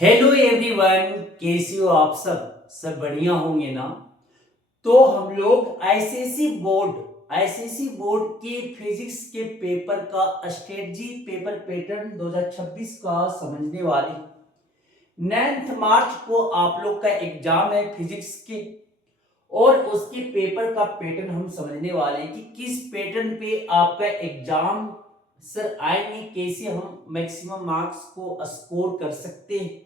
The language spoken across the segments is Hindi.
हेलो एवरीवन, कैसे हो आप सब बढ़िया होंगे ना। तो हम लोग आईसीएसई बोर्ड के फिजिक्स के पेपर का स्ट्रेटजी पेपर पैटर्न 2026 का समझने वाले। 9 मार्च को आप लोग का एग्जाम है फिजिक्स के, और उसके पेपर का पैटर्न हम समझने वाले हैं कि किस पैटर्न पे आपका एग्जाम सर आएंगे, कैसे हम मैक्सिमम मार्क्स को स्कोर कर सकते हैं,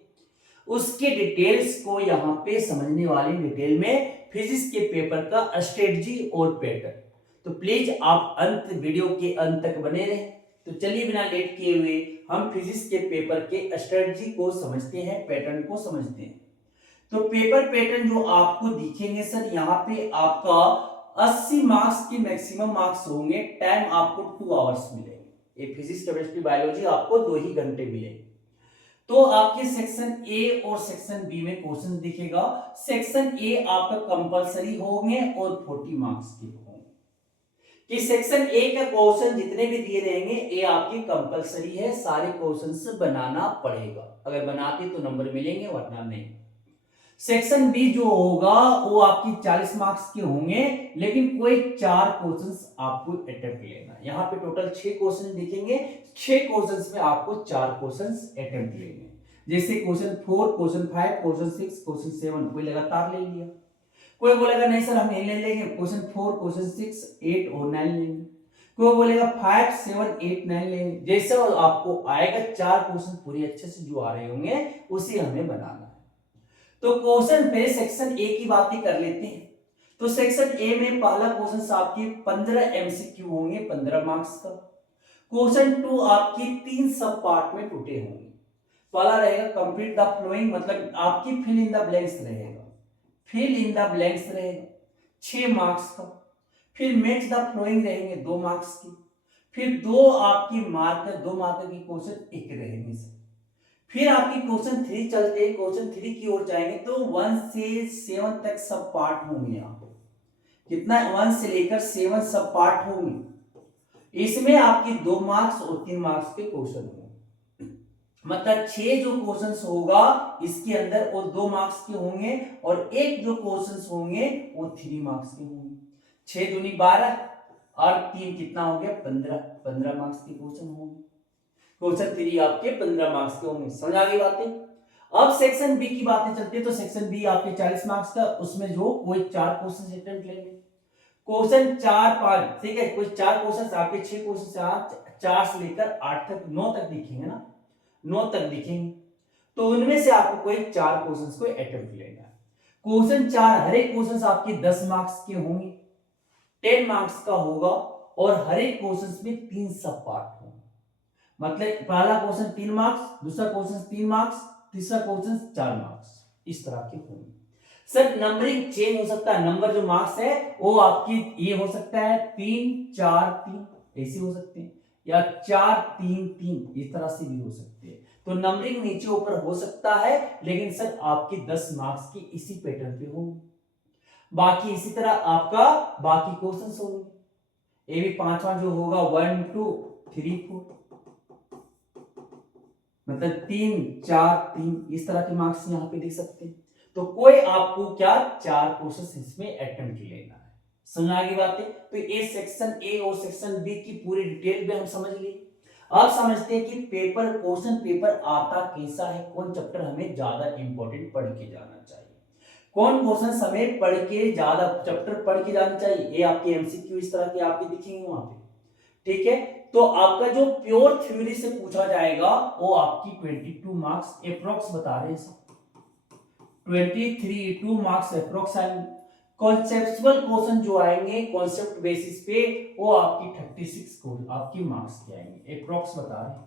उसके डिटेल्स को यहाँ पे समझने वाले डिटेल में फिजिक्स के पेपर का स्ट्रेटजी और पैटर्न। तो प्लीज आप वीडियो के अंत तक बने रहें। तो चलिए बिना लेट किए हुए हम फिजिक्स के पेपर के स्ट्रेटजी को समझते हैं, पैटर्न को समझते हैं। तो पेपर पैटर्न जो आपको दिखेंगे सर, यहाँ पे आपका 80 मार्क्स के मैक्सिमम मार्क्स होंगे। टाइम आपको 2 आवर्स मिलेंगे। ये फिजिक्स केमिस्ट्री बायोलॉजी आपको 2 ही घंटे मिलेंगे। तो आपके सेक्शन ए और सेक्शन बी में क्वेश्चन दिखेगा। सेक्शन ए आपका कंपलसरी होंगे और 40 मार्क्स के होंगे। कि सेक्शन ए का क्वेश्चन जितने भी दिए रहेंगे ये आपकी कंपलसरी है, सारे क्वेश्चंस बनाना पड़ेगा। अगर बनाते तो नंबर मिलेंगे, वरना नहीं। सेक्शन बी जो होगा वो आपकी 40 मार्क्स के होंगे, लेकिन कोई 4 क्वेश्चंस आपको अटेम्प्ट लेना। यहाँ पे टोटल 6 क्वेश्चन दिखेंगे। 6 क्वेश्चंस में आपको 4 क्वेश्चंस अटेम्प्ट लेने। जैसे क्वेश्चन 4, क्वेश्चन 5, क्वेश्चन 6, क्वेश्चन 7 कोई लगातार ले लिया। कोई बोलेगा नहीं सर हम ये ले लेंगे, क्वेश्चन 4, क्वेश्चन 6, 8 और 9 लेंगे। कोई बोलेगा 5, 7, 8, 9 लेंगे। जैसे आपको आएगा 4 क्वेश्चन पूरी अच्छे से जो आ रहे होंगे उसी हमें बनाना है। तो क्वेश्चन पे सेक्शन ए की बात ही कर लेते हैं। तो सेक्शन ए में पहला क्वेश्चन आपकी 15 एमसीक्यू होंगे, 15 मार्क्स का। क्वेश्चन 2 आपकी 3 सब पार्ट में टूटे होंगे। पहला रहेगा कंप्लीट द फ्लोइंग, मतलब आपकी फिल इन द ब्लैंक्स रहेगा। फिल इन द ब्लैंक्स रहेगा 6 मार्क्स का। फिर मैच द फ्लोइंग रहेंगे 2 मार्क्स की। फिर दो आपकी मार्कर, 2 मार्कर की क्वेश्चन एक रहेंगे। फिर आपकी क्वेश्चन 3 चलते हैं, क्वेश्चन 3 की ओर जाएंगे तो 1 से 7 तक सब पार्ट होंगे। यहाँ पे कितना 1 से लेकर 7 सब पार्ट होंगे। इसमें आपकी 2 मार्क्स और 3 मार्क्स के क्वेश्चन होंगे। मतलब 6 जो क्वेश्चंस होगा इसके अंदर वो 2 मार्क्स के होंगे, और एक जो क्वेश्चंस होंगे वो 3 मार्क्स के होंगे। 6 दूनी 12 और 3 कितना हो गया 15 मार्क्स के क्वेश्चन होंगे। क्वेश्चन 3 आपके 15 मार्क्स के होंगे। समझ आ गई बातें। अब सेक्शन बी की बातें चलती है। तो सेक्शन बी आपके 40 मार्क्स का, उसमें जो कोई 4 क्वेश्चन अटेम्प्ट लेंगे। क्वेश्चन 4, 5, ठीक है। कोई 4 क्वेश्चन आपके 6 क्वेश्चन से आप 4 से लेकर 8 तक 9 तक दिखेंगे ना, 9 तक दिखेंगे। तो उनमें से आपको कोई 4 क्वेश्चंस को अटेम्प्ट लेना है। क्वेश्चन 4 हर एक क्वेश्चन आपके 10 मार्क्स के होंगे, 10 मार्क्स का होगा, और हर एक क्वेश्चन में 3 सब पार्ट होंगे। मतलब पहला क्वेश्चन 3 मार्क्स, दूसरा क्वेश्चन 3 मार्क्स, तीसरा क्वेश्चन 4 मार्क्स, इस तरह के होंगे। सर नंबरिंग चेंज हो सकता है। नंबर जो मार्क्स है वो आपकी ये हो सकता है 3, 4, 3 ऐसे हो सकते हैं, या 4, 3, 3 इस तरह से भी हो सकते हैं। तो नंबरिंग नीचे ऊपर हो सकता है, लेकिन सर आपके 10 मार्क्स की इसी पैटर्न पे होंगे। बाकी इसी तरह आपका बाकी क्वेश्चंस होंगे। ये भी 5वां जो होगा 1, 2, 3, 4, मतलब 3, 4, 3 इस तरह के मार्क्स यहाँ पे देख सकते हैं। तो कोई आपको क्या 4 क्वेश्चन इसमें अटेम्प्ट लेना है। समझ आ गई बातें। तो ये सेक्शन ए और सेक्शन बी की पूरी डिटेल में हम समझ लिए। अब समझते हैं कि क्वेश्चन पेपर आता कैसा है, कौन चैप्टर हमें ज्यादा इंपॉर्टेंट पढ़ के जाना चाहिए, कौन क्वेश्चन हमें पढ़ के ज्यादा चैप्टर पढ़ के जाना चाहिए। ये आपके एमसीक्यू इस तरह के आपके दिखेंगे वहां पे, ठीक है। तो आपका जो प्योर थ्योरी से पूछा जाएगा वो आपकी 22 मार्क्स अप्रोक्स बता रहे हैं, 2 मार्क्स अप्रोक्स आएंगे। कॉन्सेप्चुअल क्वेश्चन जो आएंगे कॉन्सेप्ट बेसिस पे वो आपकी 36 को आपकी मार्क्स के आएंगे, अप्रोक्स बता रहे हैं।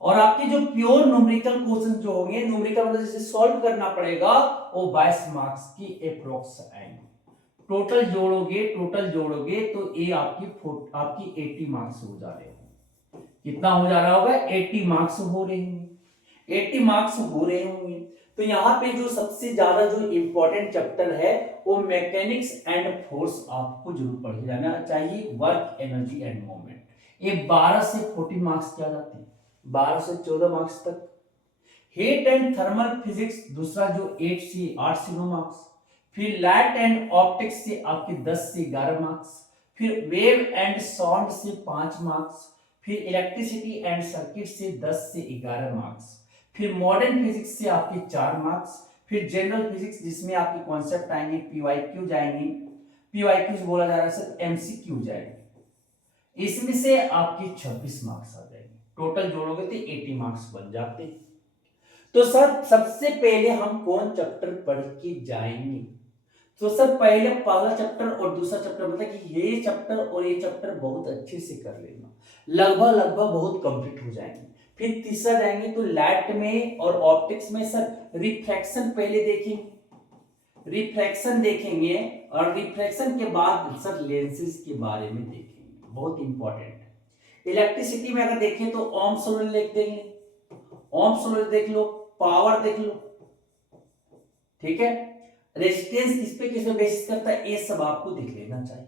और आपके जो प्योर न्यूमेरिकल क्वेश्चन जो होंगे, न्यूमेरिकल मतलब जैसे सॉल्व करना पड़ेगा, वो 22 मार्क्स की अप्रोक्स आएंगे। टोटल जोड़ोगे तो ये आपकी 80 मार्क्स हो जा रहे हैं। कितना हो जा रहा होगा 80 मार्क्स हो रहे होंगे, 80 मार्क्स हो रहे होंगे। तो यहाँ पे जो सबसे ज्यादा जो इंपॉर्टेंट चैप्टर है वो मैकेनिक्स एंड फोर्स आपको जरूर पढ़ जाना चाहिए। वर्क, एनर्जी एंड मोमेंट, ये 12 से 14 मार्क्स क्या जाते हैं, 12 से 14 मार्क्स तक। हीट एंड थर्मल फिजिक्स दूसरा जो 8 से 9 मार्क्स, फिर लाइट एंड ऑप्टिक्स से आपके 10 से 11 मार्क्स, फिर वेव एंड साउंड से 5 मार्क्स, फिर इलेक्ट्रिसिटी एंड सर्किट से 10 से 11 मार्क्स, फिर मॉडर्न फिजिक्स से आपके 4 मार्क्स, फिर जनरल फिजिक्स जिसमें आपके कॉन्सेप्ट आएंगे, पीवाईक्यू जाएंगे, पीवाईक्यू बोला जा रहा है सर, एमसीक्यू जाएंगे, इसमें से आपके 26 मार्क्स आ जाएंगे, टोटल जोड़ोगे तो 80 मार्क्स बन जाते। तो सर सबसे पहले हम कौन चैप्टर पढ़ के जाएंगे? तो सर पहले पहला चैप्टर और दूसरा चैप्टर, मतलब कि ये चैप्टर और ये चैप्टर बहुत अच्छे से कर लेना, लगभग बहुत कंप्लीट हो जाएंगे। फिर तीसरा जाएंगे तो लाइट में और ऑप्टिक्स में सर रिफ्रैक्शन पहले देखेंगे, रिफ्रैक्शन देखेंगे, और रिफ्रैक्शन के बाद सर लेंसेज के बारे में देखेंगे, बहुत इंपॉर्टेंट। इलेक्ट्रिसिटी में अगर देखें तो ओम्स लॉ लिख देंगे, ओम्स लॉ देख लो, पावर देख लो, ठीक है। रेजिस्टेंस किस पे बेसिस करता है, ये सब आपको देख लेना चाहिए।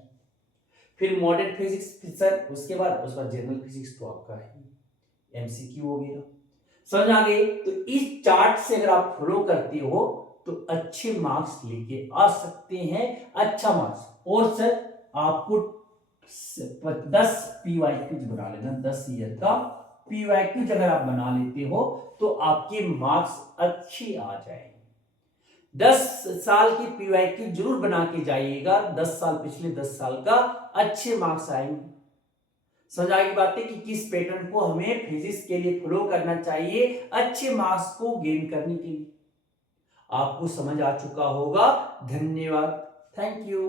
फिर मॉडर्न फिजिक्स सर, उसके बाद जनरल फिजिक्स तो आपका है एमसीक्यू हो गया, समझ आ गए। तो इस चार्ट से अगर आप फॉलो करते हो तो अच्छे मार्क्स लेके आ सकते हैं, अच्छा मार्क्स। और सर आपको 10 पीवाईक्यू बना लेना, 10 ईयर का पीवाईक्यू अगर आप बना लेते हो तो आपके मार्क्स अच्छे आ जाएंगे। 10 साल की पीवाईक्यू जरूर बना के जाइएगा, 10 साल पिछले 10 साल का, अच्छे मार्क्स आएंगे। समझ आ गई बातें कि किस पैटर्न को हमें फिजिक्स के लिए फॉलो करना चाहिए अच्छे मार्क्स को गेन करने के लिए। आपको समझ आ चुका होगा। धन्यवाद, थैंक यू।